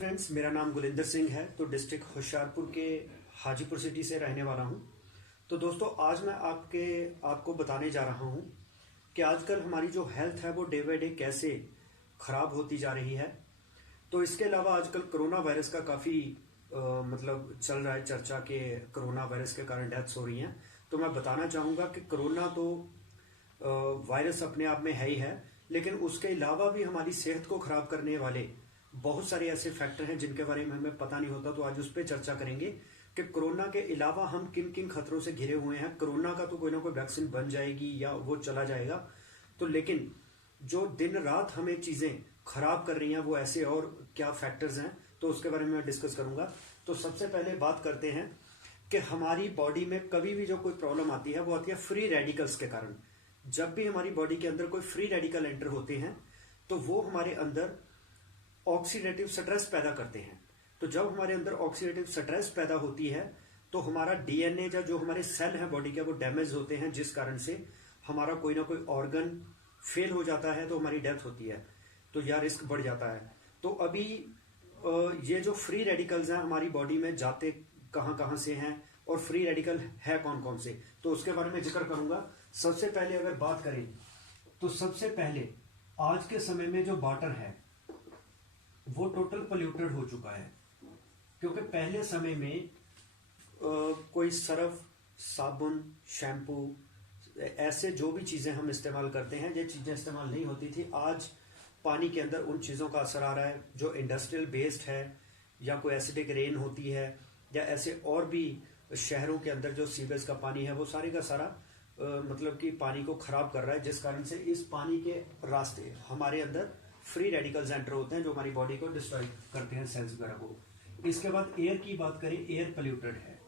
Friends, मेरा नाम गुलिंदर सिंह है। तो डिस्ट्रिक्ट होशियारपुर के हाजीपुर सिटी से रहने वाला हूं। तो दोस्तों, आज मैं आपको बताने जा रहा हूं कि आजकल हमारी जो हेल्थ है वो डे बाय डे कैसे ख़राब होती जा रही है। तो इसके अलावा आजकल कोरोना वायरस का काफ़ी मतलब चल रहा है चर्चा के कोरोना वायरस के कारण डेथ्स हो रही हैं। तो मैं बताना चाहूँगा कि कोरोना तो वायरस अपने आप में है ही है, लेकिन उसके अलावा भी हमारी सेहत को ख़राब करने वाले बहुत सारे ऐसे फैक्टर हैं जिनके बारे में हमें पता नहीं होता। तो आज उस पर चर्चा करेंगे कि कोरोना के अलावा हम किन किन खतरों से घिरे हुए हैं। कोरोना का तो कोई ना कोई वैक्सीन बन जाएगी या वो चला जाएगा, तो लेकिन जो दिन रात हमें चीज़ें खराब कर रही हैं वो ऐसे और क्या फैक्टर्स हैं, तो उसके बारे में मैं डिस्कस करूंगा। तो सबसे पहले बात करते हैं कि हमारी बॉडी में कभी भी जो कोई प्रॉब्लम आती है वो आती है फ्री रेडिकल्स के कारण। जब भी हमारी बॉडी के अंदर कोई फ्री रेडिकल एंटर होते हैं तो वो हमारे अंदर ऑक्सीडेटिव स्ट्रेस पैदा करते हैं। तो जब हमारे अंदर ऑक्सीडेटिव स्ट्रेस पैदा होती है तो हमारा डीएनए या जो हमारे सेल हैं बॉडी के वो डैमेज होते हैं, जिस कारण से हमारा कोई ना कोई ऑर्गन फेल हो जाता है तो हमारी डेथ होती है, तो यह रिस्क बढ़ जाता है। तो अभी ये जो फ्री रेडिकल्स हैं हमारी बॉडी में जाते कहाँ कहाँ से हैं और फ्री रेडिकल है कौन कौन से, तो उसके बारे में जिक्र करूंगा। सबसे पहले अगर बात करें तो सबसे पहले आज के समय में जो वाटर है वो टोटल पोल्यूटेड हो चुका है, क्योंकि पहले समय में कोई सर्फ, साबुन, शैम्पू, ऐसे जो भी चीज़ें हम इस्तेमाल करते हैं ये चीज़ें इस्तेमाल नहीं होती थी। आज पानी के अंदर उन चीज़ों का असर आ रहा है जो इंडस्ट्रियल बेस्ड है, या कोई एसिडिक रेन होती है, या ऐसे और भी शहरों के अंदर जो सीवेज का पानी है वो सारे का सारा मतलब कि पानी को खराब कर रहा है, जिस कारण से इस पानी के रास्ते हमारे अंदर फ्री रेडिकल्स एंटर होते हैं जो हमारी बॉडी को डिस्ट्रॉय करते हैं, सेल्स वगैरह को। इसके बाद एयर की बात करें, एयर पोल्यूटेड है।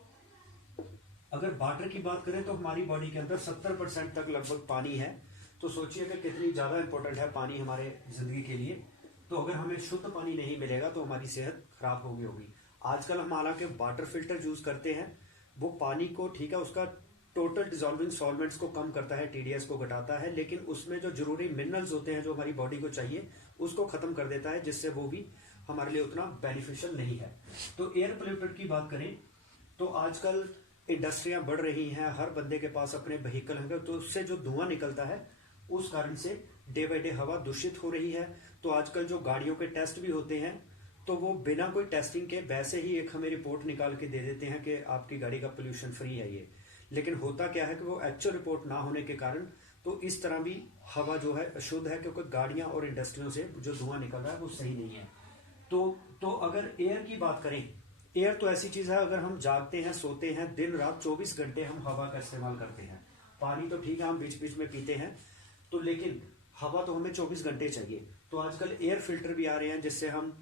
अगर वाटर की बात करें तो हमारी बॉडी के अंदर 70% तक लगभग पानी है। तो सोचिए कि कितनी ज़्यादा इंपॉर्टेंट है पानी हमारे ज़िंदगी के लिए। तो अगर हमें शुद्ध पानी नहीं मिलेगा तो हमारी सेहत खराब होगी। आजकल हम हालांकि वाटर फिल्टर यूज़ करते हैं, वो पानी को ठीक है उसका टोटल डिजॉल्विंग सॉल्वेंट्स को कम करता है, टीडीएस को घटाता है, लेकिन उसमें जो जरूरी मिनरल्स होते हैं जो हमारी बॉडी को चाहिए उसको खत्म कर देता है, जिससे वो भी हमारे लिए उतना बेनिफिशियल नहीं है। तो एयर पोल्यूटेड की बात करें तो आजकल इंडस्ट्रियां बढ़ रही हैं, हर बंदे के पास अपने व्हीकल हैं, तो उससे जो धुआं निकलता है उस कारण से डे बाय डे हवा दूषित हो रही है। तो आजकल जो गाड़ियों के टेस्ट भी होते हैं तो वो बिना कोई टेस्टिंग के वैसे ही एक हमें रिपोर्ट निकाल के दे देते हैं कि आपकी गाड़ी का पोल्यूशन फ्री है ये, लेकिन होता क्या है कि वो एक्चुअल रिपोर्ट ना होने के कारण तो इस तरह भी हवा जो है अशुद्ध है, क्योंकि गाड़ियां और इंडस्ट्रियों से जो धुआं निकल रहा है वो सही नहीं है। तो अगर एयर की बात करें, एयर तो ऐसी चीज है, अगर हम जागते हैं, सोते हैं, दिन रात 24 घंटे हम हवा का इस्तेमाल करते हैं। पानी तो ठीक है हम बीच बीच में पीते हैं, तो लेकिन हवा तो हमें 24 घंटे चाहिए। तो आजकल एयर फिल्टर भी आ रहे हैं जिससे हम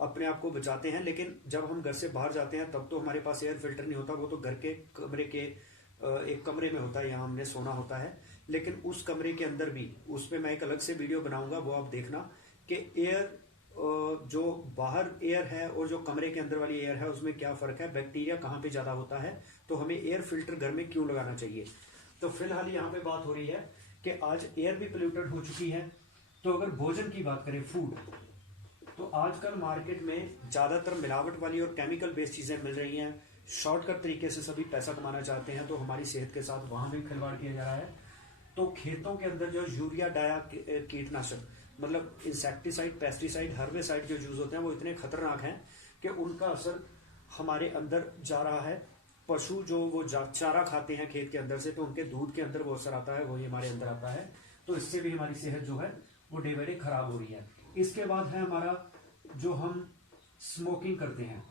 अपने आप को बचाते हैं, लेकिन जब हम घर से बाहर जाते हैं तब तो हमारे पास एयर फिल्टर नहीं होता, वो तो घर के कमरे के एक कमरे में होता है, यहाँ हमने सोना होता है। लेकिन उस कमरे के अंदर भी, उस पर मैं एक अलग से वीडियो बनाऊंगा, वो आप देखना कि एयर जो बाहर एयर है और जो कमरे के अंदर वाली एयर है उसमें क्या फर्क है, बैक्टीरिया कहाँ पे ज्यादा होता है, तो हमें एयर फिल्टर घर में क्यों लगाना चाहिए। तो फिलहाल यहाँ पे बात हो रही है कि आज एयर भी पोल्यूटेड हो चुकी है। तो अगर भोजन की बात करें, फूड, तो आजकल मार्केट में ज्यादातर मिलावट वाली और केमिकल बेस्ड चीजें मिल रही हैं। शॉर्टकट तरीके से सभी पैसा कमाना चाहते हैं, तो हमारी सेहत के साथ वहां भी खिलवाड़ किया जा रहा है। तो खेतों के अंदर जो यूरिया डाया कीटनाशक, मतलब इंसेक्टिसाइड, पेस्टिसाइड, हर्बिसाइड जो यूज होते हैं वो इतने खतरनाक हैं कि उनका असर हमारे अंदर जा रहा है। पशु जो वो चारा खाते हैं खेत के अंदर से, तो उनके दूध के अंदर वो असर आता है, वही हमारे अंदर आता है। तो इससे भी हमारी सेहत जो है वो डे बाय डे खराब हो रही है। इसके बाद है हमारा जो हम स्मोकिंग करते हैं,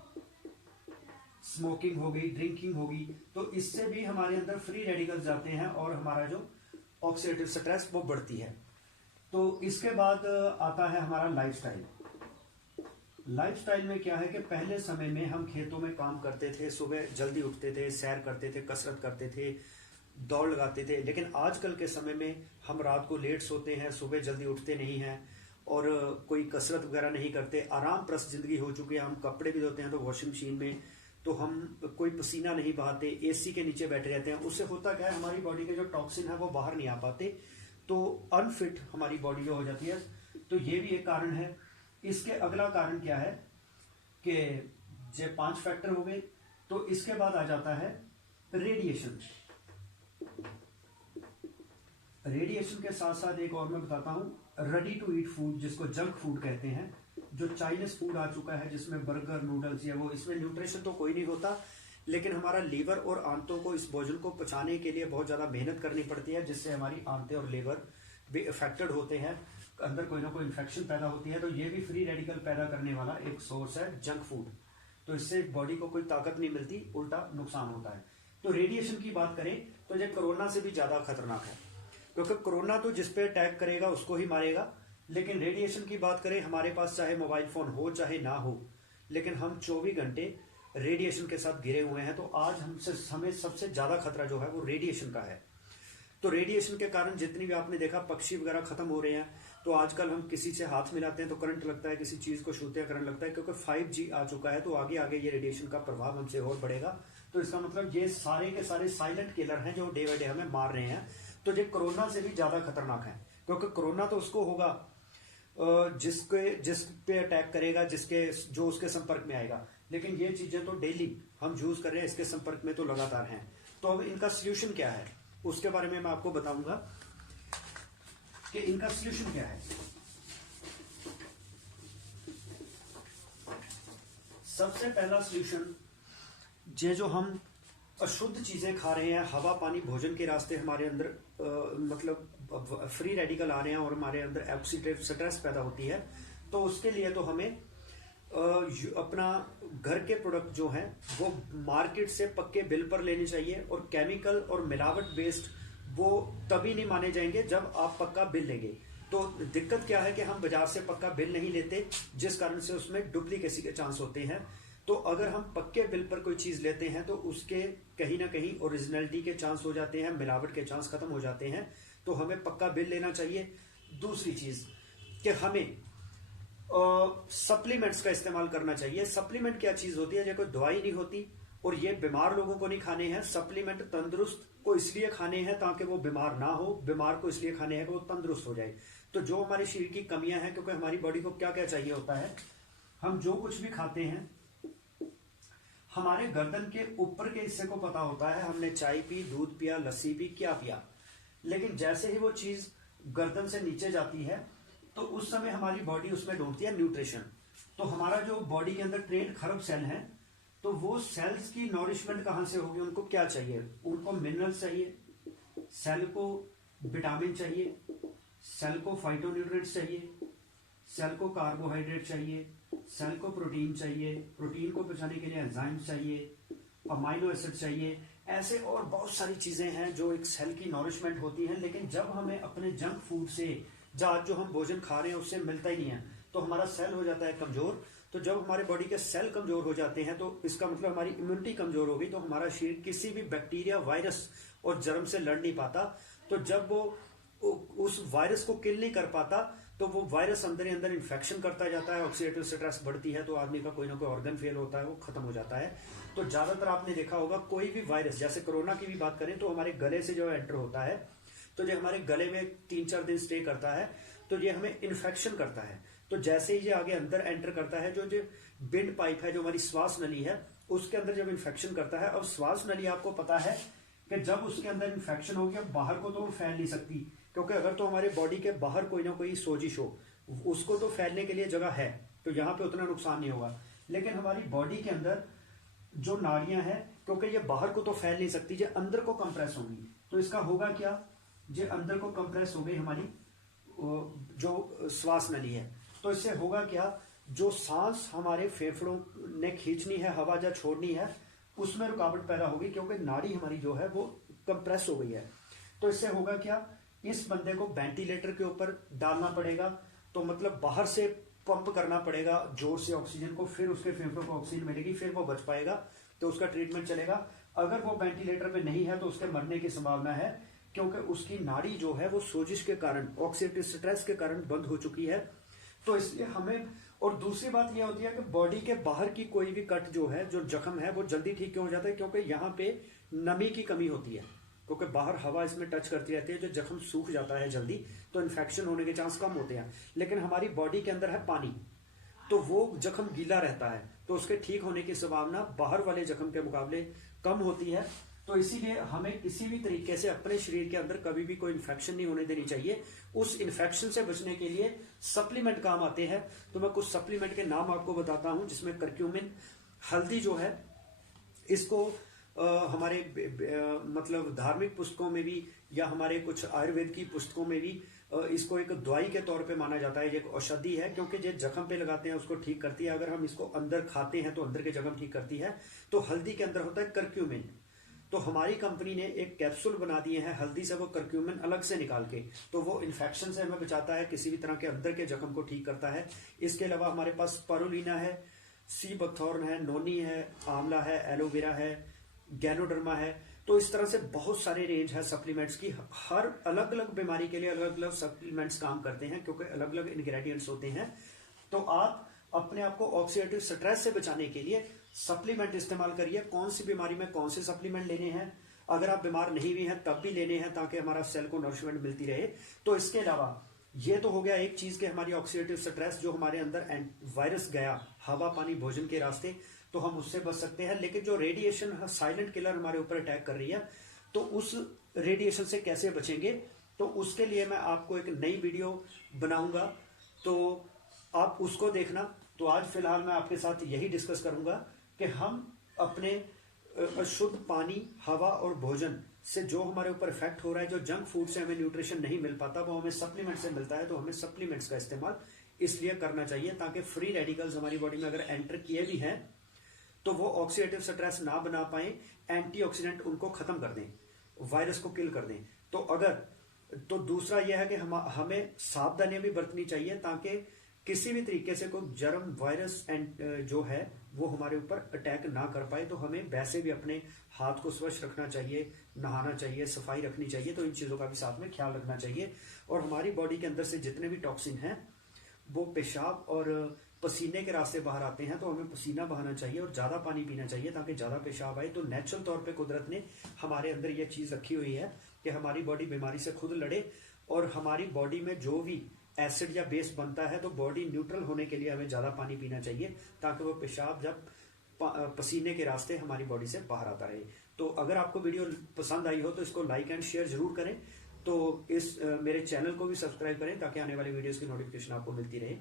स्मोकिंग हो गई, ड्रिंकिंग होगी, तो इससे भी हमारे अंदर फ्री रेडिकल्स जाते हैं और हमारा जो ऑक्सीडेटिव स्ट्रेस वो बढ़ती है। तो इसके बाद आता है हमारा लाइफस्टाइल। लाइफस्टाइल में क्या है कि पहले समय में हम खेतों में काम करते थे, सुबह जल्दी उठते थे, सैर करते थे, कसरत करते थे, दौड़ लगाते थे। लेकिन आजकल के समय में हम रात को लेट सोते हैं, सुबह जल्दी उठते नहीं हैं और कोई कसरत वगैरह नहीं करते। आराम प्रस्त जिंदगी हो चुकी है। हम कपड़े भी धोते हैं तो वॉशिंग मशीन में, तो हम कोई पसीना नहीं बहाते, एसी के नीचे बैठे रहते हैं। उससे होता क्या है, हमारी बॉडी के जो टॉक्सिन है वो बाहर नहीं आ पाते, तो अनफिट हमारी बॉडी जो हो जाती है। तो ये भी एक कारण है। इसके अगला कारण क्या है कि ये 5 फैक्टर हो गए। तो इसके बाद आ जाता है रेडिएशन। रेडिएशन के साथ साथ एक और मैं बताता हूं, रेडी टू ईट फूड जिसको जंक फूड कहते हैं, जो चाइनीज फूड आ चुका है जिसमें बर्गर नूडल्स या वो, इसमें न्यूट्रिशन तो कोई नहीं होता, लेकिन हमारा लीवर और आंतों को इस भोजन को पचाने के लिए बहुत ज्यादा मेहनत करनी पड़ती है, जिससे हमारी आंतें और लीवर भी अफेक्टेड होते हैं, अंदर कोई ना कोई इन्फेक्शन पैदा होती है। तो ये भी फ्री रेडिकल पैदा करने वाला एक सोर्स है जंक फूड। तो इससे बॉडी को कोई ताकत नहीं मिलती, उल्टा नुकसान होता है। तो रेडिएशन की बात करें तो ये कोरोना से भी ज्यादा खतरनाक है, क्योंकि कोरोना तो जिस पे अटैक करेगा उसको ही मारेगा, लेकिन रेडिएशन की बात करें, हमारे पास चाहे मोबाइल फोन हो चाहे ना हो, लेकिन हम 24 घंटे रेडिएशन के साथ घिरे हुए हैं। तो आज हमें सबसे ज्यादा खतरा जो है वो रेडिएशन का है। तो रेडिएशन के कारण जितनी भी आपने देखा पक्षी वगैरह खत्म हो रहे हैं। तो आजकल हम किसी से हाथ मिलाते हैं तो करंट लगता है, किसी चीज को छूते हैं करंट लगता है, क्योंकि 5G आ चुका है। तो आगे आगे ये रेडिएशन का प्रभाव हमसे और बढ़ेगा। तो इसका मतलब ये सारे के सारे साइलेंट किलर हैं जो डे बाय डे हमें मार रहे हैं। तो ये कोरोना से भी ज्यादा खतरनाक है, क्योंकि कोरोना तो उसको होगा जिस पे अटैक करेगा, जो उसके संपर्क में आएगा, लेकिन ये चीजें तो डेली हम यूज कर रहे हैं, इसके संपर्क में तो लगातार हैं। तो अब इनका सोल्यूशन क्या है उसके बारे में मैं आपको बताऊंगा कि इनका सोल्यूशन क्या है। सबसे पहला सोल्यूशन, ये जो हम अशुद्ध चीजें खा रहे हैं, हवा पानी भोजन के रास्ते हमारे अंदर मतलब फ्री रेडिकल आ रहे हैं और हमारे अंदर ऑक्सीडेटिव स्ट्रेस पैदा होती है। तो उसके लिए तो हमें अपना घर के प्रोडक्ट जो हैं वो मार्केट से पक्के बिल पर लेने चाहिए, और केमिकल और मिलावट बेस्ड वो तभी नहीं माने जाएंगे जब आप पक्का बिल लेंगे। तो दिक्कत क्या है कि हम बाजार से पक्का बिल नहीं लेते, जिस कारण से उसमें डुप्लीकेसी के चांस होते हैं। तो अगर हम पक्के बिल पर कोई चीज लेते हैं तो उसके कहीं ना कहीं ओरिजिनलिटी के चांस हो जाते हैं, मिलावट के चांस खत्म हो जाते हैं। तो हमें पक्का बिल लेना चाहिए। दूसरी चीज कि हमें सप्लीमेंट्स का इस्तेमाल करना चाहिए। सप्लीमेंट क्या चीज होती है? ये कोई दवाई नहीं होती, और ये बीमार लोगों को नहीं खाने हैं। सप्लीमेंट तंदुरुस्त को इसलिए खाने हैं ताकि वो बीमार ना हो, बीमार को इसलिए खाने हैं कि वो तंदुरुस्त हो जाए। तो जो हमारे शरीर की कमियां हैं, क्योंकि हमारी बॉडी को क्या क्या चाहिए होता है, हम जो कुछ भी खाते हैं हमारे गर्दन के ऊपर के हिस्से को पता होता है, हमने चाय पी, दूध पिया, लस्सी पी, क्या पिया। लेकिन जैसे ही वो चीज गर्दन से नीचे जाती है तो उस समय हमारी बॉडी उसमें ढूंढती है न्यूट्रिशन। तो हमारा जो बॉडी के अंदर 63 खरब सेल हैं, तो वो सेल्स की नॉरिशमेंट कहां से होगी? उनको क्या चाहिए? उनको मिनरल्स चाहिए, सेल को विटामिन चाहिए, सेल को फाइटोन्यूट्रिएंट्स चाहिए, सेल को कार्बोहाइड्रेट चाहिए, सेल को प्रोटीन चाहिए, प्रोटीन को पचाने के लिए एंजाइम्स चाहिए, अमाइनो एसिड चाहिए। ऐसे और बहुत सारी चीजें हैं जो एक सेल की नॉरिशमेंट होती हैं। लेकिन जब हमें अपने जंक फूड से, जो हम भोजन खा रहे हैं उससे मिलता ही नहीं है, तो हमारा सेल हो जाता है कमजोर। तो जब हमारे बॉडी के सेल कमजोर हो जाते हैं तो इसका मतलब हमारी इम्यूनिटी कमजोर होगी। तो हमारा शरीर किसी भी बैक्टीरिया, वायरस और जर्म से लड़ नहीं पाता। तो जब वो उस वायरस को किल नहीं कर पाता तो वो वायरस अंदर ही अंदर इन्फेक्शन करता जाता है, ऑक्सीडेटिव स्ट्रेस बढ़ती है, तो आदमी का कोई ना कोई ऑर्गन फेल होता है, वो खत्म हो जाता है। तो ज्यादातर आपने देखा होगा कोई भी वायरस, जैसे कोरोना की भी बात करें तो हमारे गले से जो एंटर होता है, तो ये हमारे गले में 3-4 दिन स्टे करता है, तो ये हमें इन्फेक्शन करता है। तो जैसे ही ये आगे अंदर एंटर करता है, जो विंड पाइप है, जो हमारी श्वास नली है, उसके अंदर जब इन्फेक्शन करता है। अब श्वास नली आपको पता है कि जब उसके अंदर इन्फेक्शन हो गया, बाहर को तो वो फैल नहीं सकती, क्योंकि अगर तो हमारे बॉडी के बाहर कोई ना कोई सोजिश हो, उसको तो फैलने के लिए जगह है, तो यहाँ पे उतना नुकसान नहीं होगा। लेकिन हमारी बॉडी के अंदर जो नाड़ियां हैं, क्योंकि ये बाहर को तो फैल नहीं सकती, ये अंदर को कंप्रेस होंगी। तो इसका होगा क्या? ये अंदर को कंप्रेस हो गई हमारी जो श्वास नली है। तो इससे होगा क्या? जो सांस हमारे फेफड़ों ने खींचनी है, हवा या छोड़नी है, उसमें रुकावट पैदा होगी, क्योंकि नाड़ी हमारी जो है वो कंप्रेस हो गई है। तो इससे होगा क्या? इस बंदे को वेंटिलेटर के ऊपर डालना पड़ेगा, तो मतलब बाहर से पंप करना पड़ेगा जोर से ऑक्सीजन को, फिर उसके फेफड़ों को ऑक्सीजन मिलेगी, फिर वो बच पाएगा, तो उसका ट्रीटमेंट चलेगा। अगर वो वेंटिलेटर पे नहीं है तो उसके मरने की संभावना है, क्योंकि उसकी नाड़ी जो है वो सोजिश के कारण, ऑक्सीडेटिव स्ट्रेस के कारण बंद हो चुकी है। तो इसलिए हमें, और दूसरी बात यह होती है कि बॉडी के बाहर की कोई भी कट जो है, जो जख्म है, वो जल्दी ठीक क्यों हो जाता है? क्योंकि यहाँ पे नमी की कमी होती है, क्योंकि बाहर हवा इसमें टच करती रहती है, जो जख्म सूख जाता है जल्दी, तो इन्फेक्शन होने के चांस कम होते हैं। लेकिन हमारी बॉडी के अंदर है पानी, तो वो जख्म गीला रहता है, तो उसके ठीक होने की संभावना बाहर वाले जख्म के मुकाबले कम होती है। तो इसीलिए हमें किसी भी तरीके से अपने शरीर के अंदर कभी भी कोई इन्फेक्शन नहीं होने देनी चाहिए। उस इन्फेक्शन से बचने के लिए सप्लीमेंट काम आते हैं। तो मैं कुछ सप्लीमेंट के नाम आपको बताता हूं, जिसमें करक्यूमिन, हल्दी जो है, इसको हमारे मतलब धार्मिक पुस्तकों में भी या हमारे कुछ आयुर्वेद की पुस्तकों में भी इसको एक दवाई के तौर पे माना जाता है। ये एक औषधि है, क्योंकि जो जख्म पे लगाते हैं उसको ठीक करती है। अगर हम इसको अंदर खाते हैं तो अंदर के जख्म ठीक करती है। तो हल्दी के अंदर होता है करक्यूमिन। तो हमारी कंपनी ने एक कैप्सूल बना दिए हैं हल्दी से, वो करक्यूमिन अलग से निकाल के, तो वो इन्फेक्शन से हमें बचाता है, किसी भी तरह के अंदर के जख्म को ठीक करता है। इसके अलावा हमारे पास स्पारुलिना है, सी बकथॉर्न है, नोनी है, आंवला है, एलोवेरा है, गैनोडर्मा है। तो इस तरह से बहुत सारे रेंज है सप्लीमेंट्स की। हर अलग अलग बीमारी के लिए अलग अलग सप्लीमेंट्स काम करते हैं, क्योंकि अलग अलग इंग्रेडिएंट्स होते हैं। तो आप अपने आप को ऑक्सीडेटिव स्ट्रेस से बचाने के लिए सप्लीमेंट इस्तेमाल करिए। कौन सी बीमारी में कौन से सप्लीमेंट लेने हैं, अगर आप बीमार नहीं भी हैं तब भी लेने हैं, ताकि हमारा सेल को नरिशमेंट मिलती रहे। तो इसके अलावा ये तो हो गया एक चीज कि हमारी ऑक्सीडेटिव स्ट्रेस, जो हमारे अंदर वायरस गया हवा पानी भोजन के रास्ते, तो हम उससे बच सकते हैं। लेकिन जो रेडिएशन साइलेंट किलर हमारे ऊपर अटैक कर रही है, तो उस रेडिएशन से कैसे बचेंगे, तो उसके लिए मैं आपको एक नई वीडियो बनाऊंगा, तो आप उसको देखना। तो आज फिलहाल मैं आपके साथ यही डिस्कस करूंगा कि हम अपने शुद्ध पानी, हवा और भोजन से जो हमारे ऊपर इफेक्ट हो रहा है, जो जंक फूड से हमें न्यूट्रिशन नहीं मिल पाता, वो हमें सप्लीमेंट से मिलता है। तो हमें सप्लीमेंट्स का इस्तेमाल इसलिए करना चाहिए ताकि फ्री रेडिकल्स हमारी बॉडी में अगर एंटर किए भी हैं तो वो ऑक्सीडेटिव स्ट्रेस ना बना पाए, एंटीऑक्सीडेंट उनको खत्म कर दें, वायरस को किल कर दें। तो दूसरा यह है कि हमें सावधानियां भी बरतनी चाहिए, ताकि किसी भी तरीके से कोई जर्म, वायरस जो है वो हमारे ऊपर अटैक ना कर पाए। तो हमें वैसे भी अपने हाथ को स्वच्छ रखना चाहिए, नहाना चाहिए, सफाई रखनी चाहिए। तो इन चीजों का भी साथ में ख्याल रखना चाहिए। और हमारी बॉडी के अंदर से जितने भी टॉक्सिन हैं वो पेशाब और पसीने के रास्ते बाहर आते हैं। तो हमें पसीना बहाना चाहिए और ज्यादा पानी पीना चाहिए, ताकि ज्यादा पेशाब आए। तो नेचुरल तौर पे कुदरत ने हमारे अंदर यह चीज रखी हुई है कि हमारी बॉडी बीमारी से खुद लड़े। और हमारी बॉडी में जो भी एसिड या बेस बनता है, तो बॉडी न्यूट्रल होने के लिए हमें ज्यादा पानी पीना चाहिए, ताकि वो पेशाब जब पसीने के रास्ते हमारी बॉडी से बाहर आता रहे। तो अगर आपको वीडियो पसंद आई हो तो इसको लाइक एंड शेयर जरूर करें। तो इस मेरे चैनल को भी सब्सक्राइब करें, ताकि आने वाली वीडियोस की नोटिफिकेशन आपको मिलती रहे।